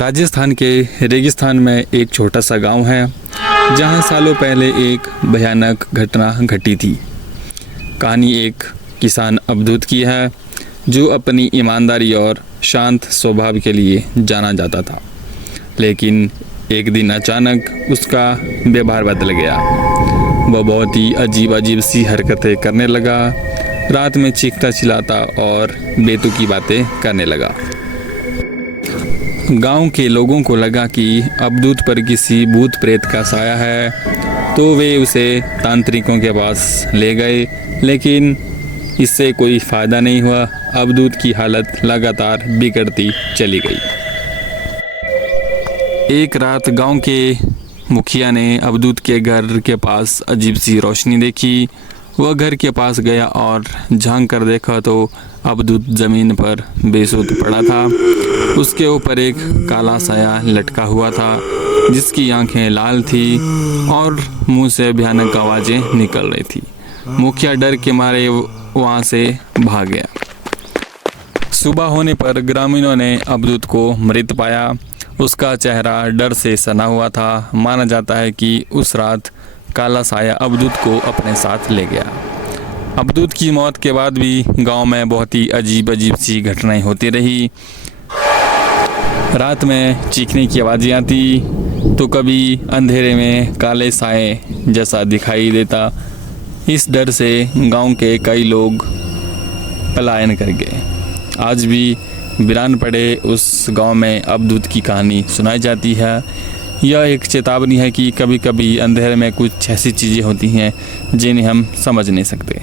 राजस्थान के रेगिस्तान में एक छोटा सा गांव है जहां सालों पहले एक भयानक घटना घटी थी। कहानी एक किसान अवधूत की है जो अपनी ईमानदारी और शांत स्वभाव के लिए जाना जाता था। लेकिन एक दिन अचानक उसका व्यवहार बदल गया। वह बहुत ही अजीब सी हरकतें करने लगा। रात में चीखता चिल्लाता और बेतुकी बातें करने लगा। गांव के लोगों को लगा कि अवधूत पर किसी भूत प्रेत का साया है, तो वे उसे तांत्रिकों के पास ले गए। लेकिन इससे कोई फ़ायदा नहीं हुआ। अवधूत की हालत लगातार बिगड़ती चली गई। एक रात गांव के मुखिया ने अवधूत के घर के पास अजीब सी रोशनी देखी। वह घर के पास गया और झांक कर देखा तो अवधूत ज़मीन पर बेसुध पड़ा था। उसके ऊपर एक काला साया लटका हुआ था जिसकी आंखें लाल थी और मुंह से भयानक आवाज़ें निकल रही थी। मुखिया डर के मारे वहां से भाग गया। सुबह होने पर ग्रामीणों ने अवधूत को मृत पाया। उसका चेहरा डर से सना हुआ था। माना जाता है कि उस रात काला साया अवधूत को अपने साथ ले गया। अवधूत की मौत के बाद भी गांव में बहुत ही अजीब सी घटनाएं होती रही। रात में चीखने की आवाज़ें आती तो कभी अंधेरे में काले साए जैसा दिखाई देता। इस डर से गांव के कई लोग पलायन कर गए। आज भी वीरान पड़े उस गांव में अवधूत की कहानी सुनाई जाती है। यह एक चेतावनी है कि कभी कभी अंधेरे में कुछ ऐसी चीज़ें होती हैं जिन्हें हम समझ नहीं सकते।